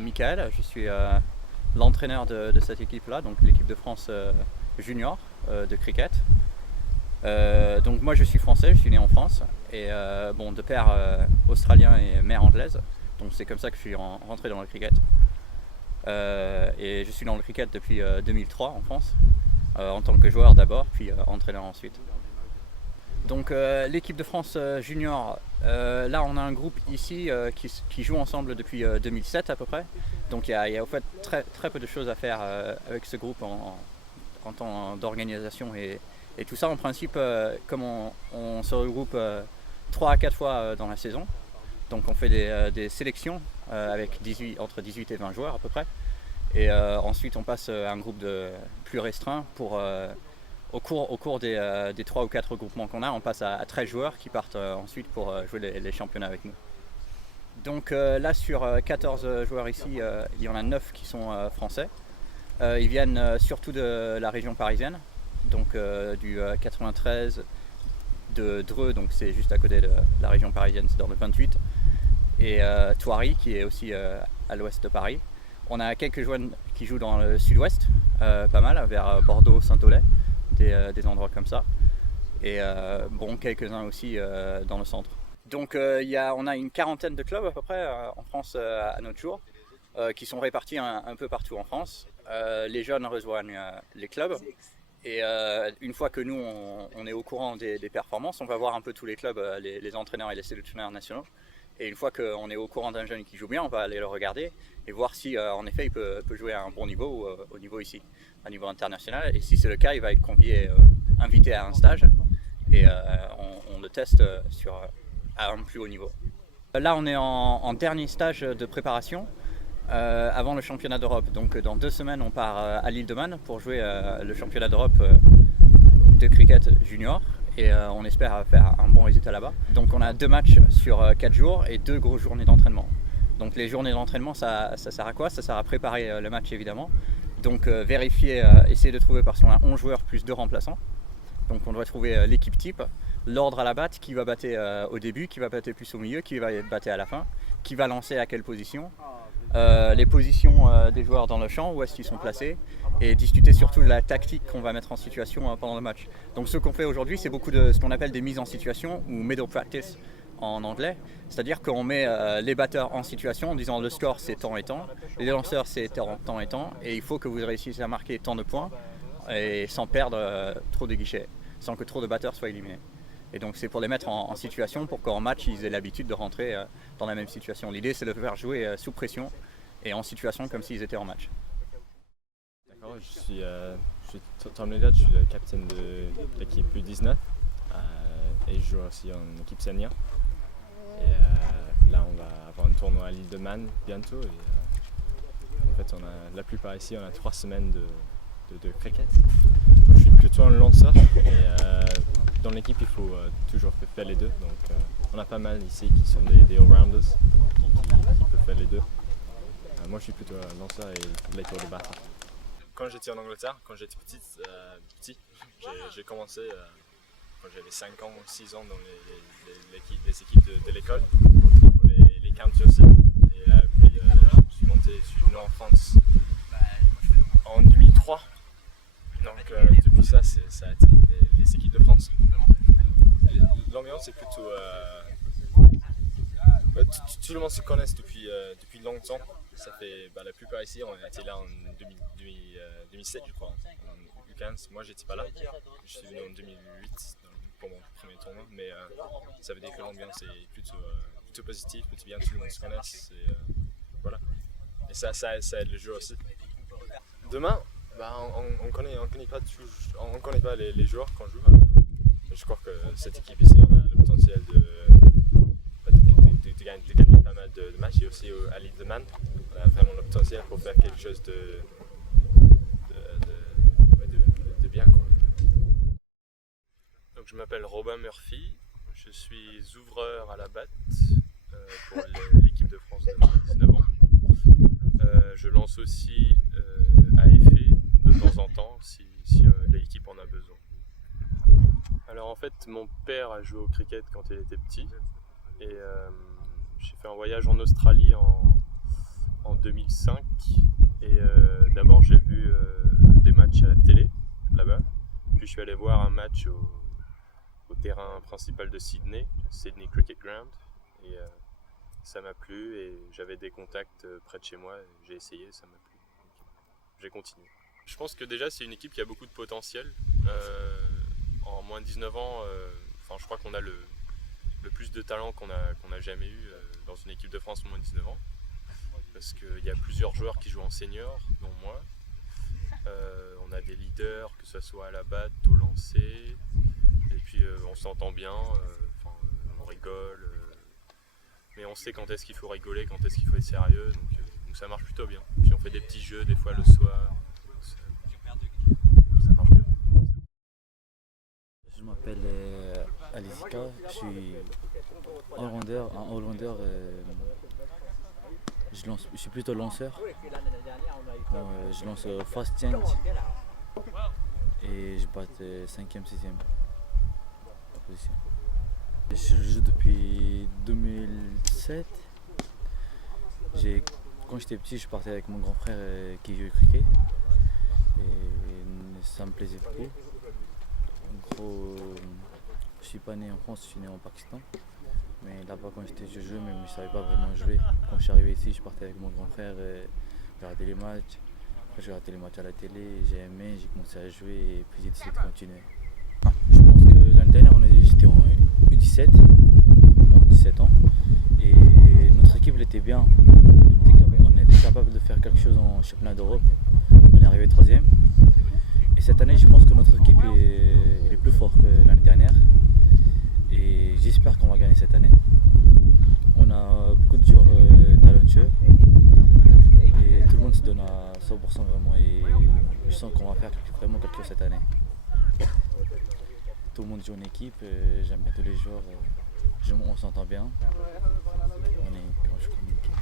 Michael, je suis l'entraîneur de cette équipe-là, donc l'équipe de France junior de cricket. Donc moi je suis français, je suis né en France et de père australien et mère anglaise, donc c'est comme ça que je suis rentré dans le cricket. Et je suis dans le cricket depuis 2003 en France, en tant que joueur d'abord, puis entraîneur ensuite. Donc l'équipe de France junior, là on a un groupe ici qui joue ensemble depuis 2007 à peu près. Donc il y a en fait très peu de choses à faire avec ce groupe en temps d'organisation et tout ça. En principe, comme on se regroupe 3 à 4 fois dans la saison, donc on fait des sélections avec entre 18 et 20 joueurs à peu près. Et ensuite on passe à un groupe plus restreint pour... Au cours des 3 ou 4 regroupements qu'on a, on passe à 13 joueurs qui partent ensuite pour jouer les championnats avec nous. Donc là sur 14 joueurs ici, il y en a 9 qui sont français. Ils viennent surtout de la région parisienne, donc du 93, de Dreux, donc c'est juste à côté de la région parisienne, c'est dans le 28, et Thoiry qui est aussi à l'ouest de Paris. On a quelques joueurs qui jouent dans le sud-ouest, pas mal, vers Bordeaux, Saint-Olay. Des endroits comme ça et quelques-uns aussi dans le centre. Donc on a une quarantaine de clubs à peu près en France à notre jour qui sont répartis un peu partout en France. Les jeunes rejoignent les clubs et une fois que nous on est au courant des performances, on va voir un peu tous les clubs, les entraîneurs et les sélectionneurs nationaux, et une fois qu'on est au courant d'un jeune qui joue bien, on va aller le regarder et voir si en effet il peut jouer à un bon niveau ou au niveau ici, à niveau international, et si c'est le cas, il va être invité à un stage et on le teste à un plus haut niveau. Là on est en dernier stage de préparation avant le championnat d'Europe, donc dans 2 semaines on part à l'île de Man pour jouer le championnat d'Europe de cricket junior et on espère faire un bon résultat là-bas. Donc on a 2 matchs sur 4 jours et 2 grosses journées d'entraînement. Donc les journées d'entraînement ça sert à quoi? Ça sert à préparer le match évidemment. Donc vérifier, essayer de trouver, parce qu'on a 11 joueurs plus 2 remplaçants. Donc on doit trouver l'équipe type, l'ordre à la batte, qui va battre au début, qui va battre plus au milieu, qui va battre à la fin, qui va lancer à quelle position, les positions des joueurs dans le champ, où est-ce qu'ils sont placés, et discuter surtout de la tactique qu'on va mettre en situation pendant le match. Donc ce qu'on fait aujourd'hui, c'est beaucoup de ce qu'on appelle des mises en situation, ou middle practice en anglais, c'est-à-dire qu'on met les batteurs en situation en disant le score c'est tant et tant, les lanceurs c'est tant et tant, et il faut que vous réussissiez à marquer tant de points et sans perdre trop de guichets, sans que trop de batteurs soient éliminés. Et donc c'est pour les mettre en situation pour qu'en match ils aient l'habitude de rentrer dans la même situation. L'idée c'est de faire jouer sous pression et en situation comme s'ils étaient en match. D'accord, je suis Tom Ledat, je suis le capitaine de l'équipe U19 et je joue aussi en équipe senior. Et là on va avoir un tournoi à l'île de Man bientôt et en fait la plupart ici on a 3 semaines de cricket. Je suis plutôt un lanceur et dans l'équipe il faut toujours faire les deux, donc on a pas mal ici qui sont des all-rounders qui peuvent faire les deux. Moi je suis plutôt un lanceur et l'étoile de batteur. Quand j'étais en Angleterre, quand j'étais petit, j'ai commencé quand j'avais 5 ans ou 6 ans dans les équipes de l'école, les counties aussi. Et puis je suis venu en France en 2003. Donc depuis ça a été les équipes de France. L'ambiance est plutôt... tout le monde se connaît depuis longtemps. Ça fait, la plupart ici, on a été là en 2007 je crois, en U15. Moi j'étais pas là, je suis venu en 2008 pour mon premier tournoi, mais ça veut dire que l'ambiance est plutôt positive, plutôt bien, tout le monde se connaît, voilà. Et ça aide le jeu aussi. Demain, on connaît pas les joueurs qu'on joue. Je crois que cette équipe ici, on a le potentiel de gagner pas mal de matchs, et aussi à l'île de Man, on a vraiment le potentiel pour faire quelque chose de bien, quoi. Donc je m'appelle Robin Murphy, je suis ouvreur à la batte pour l'équipe de France de 19 ans. Je lance aussi à effet de temps en temps si l'équipe en a besoin. Alors en fait, mon père a joué au cricket quand il était petit et j'ai fait un voyage en Australie en 2005 et d'abord j'ai vu des matchs à la télé là-bas, puis je suis allé voir un match au terrain principal de Sydney Cricket Ground et ça m'a plu et j'avais des contacts près de chez moi et j'ai essayé, ça m'a plu. Donc, j'ai continué. Je pense que déjà c'est une équipe qui a beaucoup de potentiel. En moins de 19 ans, je crois qu'on a le plus de talent qu'on a jamais eu dans une équipe de France en moins de 19 ans. Parce qu'il y a plusieurs joueurs qui jouent en senior, dont moi. On a des leaders, que ce soit à la batte, au lancer. Et puis on s'entend bien, on rigole. Mais on sait quand est-ce qu'il faut rigoler, quand est-ce qu'il faut être sérieux. Donc ça marche plutôt bien. Puis on fait des petits jeux des fois le soir. Ça marche bien. Je m'appelle Alizika, je suis all-rounder. Je suis plutôt lanceur. Je lance fast change et je batte 5e, 6e position. Je joue depuis 2007. Quand j'étais petit, je partais avec mon grand frère qui joue au cricket et ça me plaisait beaucoup. En gros, je suis pas né en France, je suis né en Pakistan. Mais là-bas, quand j'étais je jouais, mais je ne savais pas vraiment jouer. Quand je suis arrivé ici, je partais avec mon grand frère, j'ai regardé les matchs. Après, j'ai regardé les matchs à la télé, j'ai aimé, j'ai commencé à jouer et puis j'ai décidé de continuer. Je pense que l'année dernière, j'étais en U17, en 17 ans. Et notre équipe elle était bien. On était capable de faire quelque chose en championnat d'Europe. On est arrivé 3e. Et cette année, je pense que notre équipe est plus forte que l'année dernière. Et j'espère qu'on va gagner cette année. On a beaucoup de joueurs talentueux. Et tout le monde se donne à 100% vraiment. Et je sens qu'on va faire vraiment quelque chose cette année. Tout le monde joue en équipe. J'aime bien tous les joueurs. On s'entend bien. On joue comme une équipe.